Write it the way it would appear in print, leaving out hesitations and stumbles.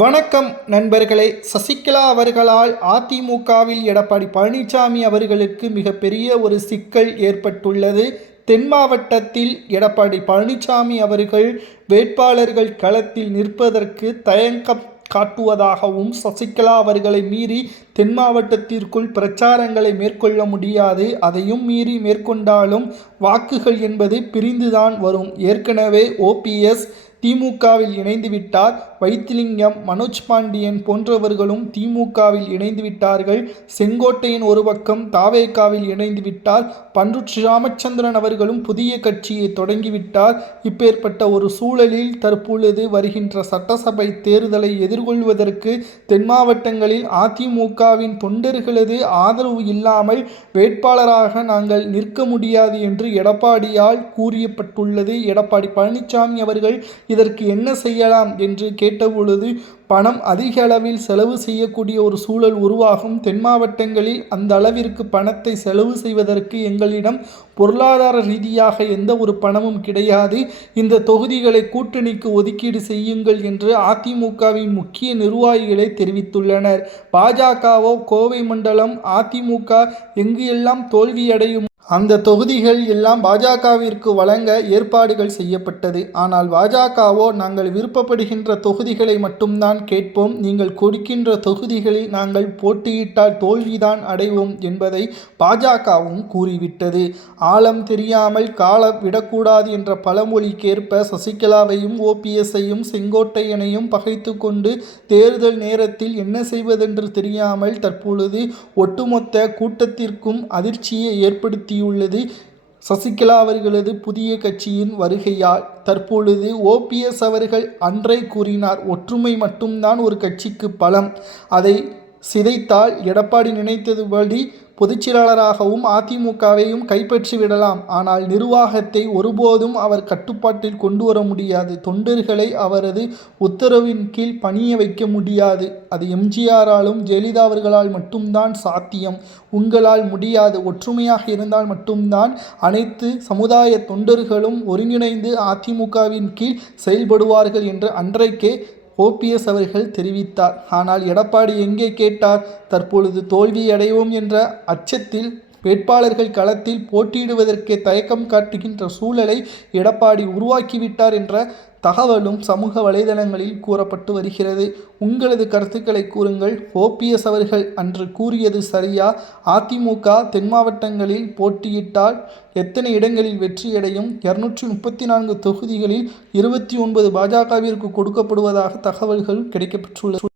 வணக்கம் நண்பர்களே. சசிகலா அவர்களால் அதிமுகவில் எடப்பாடி பழனிசாமி அவர்களுக்கு மிகப்பெரிய ஒரு சிக்கல் ஏற்பட்டுள்ளது. தென் மாவட்டத்தில் எடப்பாடி பழனிசாமி அவர்கள் வேட்பாளர்கள் களத்தில் நிற்பதற்கு தயக்கம் காட்டுவதாகவும், சசிகலா அவர்களை மீறி தென் மாவட்டத்திற்குள் பிரச்சாரங்களை மேற்கொள்ள முடியாது, அதையும் மீறி மேற்கொண்டாலும் வாக்குகள் என்பது பிரிந்துதான் வரும். ஏற்கனவே ஓபிஎஸ் திமுகவில் இணைந்துவிட்டார். வைத்திலிங்கம், மனோஜ் பாண்டியன் போன்றவர்களும் திமுகவில் இணைந்து விட்டார்கள். செங்கோட்டையன் ஒரு பக்கம் தாவேகாவில் இணைந்து விட்டார். பண்ருட்டி ராமச்சந்திரன் அவர்களும் புதிய கட்சியை தொடங்கிவிட்டார். இப்பேற்பட்ட ஒரு சூழலில் தற்பொழுது வருகின்ற சட்டசபை தேர்தலை எதிர்கொள்வதற்கு தென் மாவட்டங்களில் அதிமுகவின் தொண்டர்களது ஆதரவு இல்லாமல் வேட்பாளராக நாங்கள் நிற்க முடியாது என்று எடப்பாடியால் கூறியப்பட்டுள்ளது. எடப்பாடி பழனிசாமி அவர்கள் இதற்கு என்ன செய்யலாம் என்று கேட்டபொழுது, பணம் அதிக அளவில் செலவு செய்யக்கூடிய ஒரு சூழல் உருவாகும். தென் மாவட்டங்களில் அந்த அளவிற்கு பணத்தை செலவு செய்வதற்கு எங்களிடம் பொருளாதார ரீதியாக எந்த ஒரு பணமும் கிடையாது. இந்த தொகுதிகளை கூட்டணிக்கு ஒதுக்கீடு செய்யுங்கள் என்று அதிமுகவின் முக்கிய நிர்வாகிகளை தெரிவித்துள்ளனர். பாஜகவோ கோவை மண்டலம் அதிமுக எங்கு எல்லாம் தோல்வியடையும் அந்த தொகுதிகள் எல்லாம் பாஜகவிற்கு வழங்க ஏற்பாடுகள் செய்யப்பட்டது. ஆனால் பாஜகவோ நாங்கள் விருப்பப்படுகின்ற தொகுதிகளை மட்டும்தான் கேட்போம், நீங்கள் கொடுக்கின்ற தொகுதிகளில் நாங்கள் போட்டியிட்டால் தோல்விதான் அடைவோம் என்பதை பாஜகவும் கூறிவிட்டது. ஆழம் தெரியாமல் காலம் விடக்கூடாது என்ற பழமொழிக்கேற்ப சசிகலாவையும் ஓபிஎஸ்ஐயும் செங்கோட்டையனையும் பகைத்து கொண்டு தேர்தல் நேரத்தில் என்ன செய்வதென்று தெரியாமல் தற்பொழுது ஒட்டுமொத்த கூட்டத்திற்கும் அதிர்ச்சியை ஏற்படுத்தி உள்ளது. சசிகலா அவர்களது புதிய கட்சியின் வருகையால் தற்பொழுது ஓபிஎஸ் அவர்கள் அன்றே கூறினார், ஒற்றுமை மட்டும்தான் ஒரு கட்சிக்கு பலம், அதை சிதைத்தால் எடப்பாடி நினைத்ததுபடி பொதுச்செயலாளராகவும் அதிமுகவையும் கைப்பற்றி விடலாம். ஆனால் நிர்வாகத்தை ஒருபோதும் அவர் கட்டுப்பாட்டில் கொண்டு வர முடியாது. தொண்டர்களை அவரது உத்தரவின் கீழ் பணிய வைக்க முடியாது. அது எம்ஜிஆராலும் ஜெயலலிதா அவர்களால் மட்டும்தான் சாத்தியம். உங்களால் முடியாது. ஒற்றுமையாக இருந்தால் மட்டும்தான் அனைத்து சமுதாய தொண்டர்களும் ஒருங்கிணைந்து அதிமுகவின் கீழ் செயல்படுவார்கள் என்று அன்றைக்கே ஓபிஎஸ் அவர்கள் தெரிவித்தார். ஆனால் எடப்பாடி எங்கே கேட்டார்? தற்பொழுது தோல்வி அடைவோம் என்ற அச்சத்தில் வேட்பாளர்கள் களத்தில் போட்டியிடுவதற்கே தயக்கம் காட்டுகின்ற சூழலை எடப்பாடி உருவாக்கிவிட்டார் என்ற தகவலும் சமூக வலைதளங்களில் கூறப்பட்டு வருகிறது. உங்களது கருத்துக்களை கூறுங்கள். ஓபிஎஸ் அவர்கள் அன்று கூறியது சரியா? அதிமுக தென் மாவட்டங்களில் போட்டியிட்டால் எத்தனை இடங்களில் வெற்றியடையும்? 234 தொகுதிகளில் 29 பாஜகவிற்கு கொடுக்கப்படுவதாக தகவல்கள் கிடைக்கப்பெற்றுள்ளது.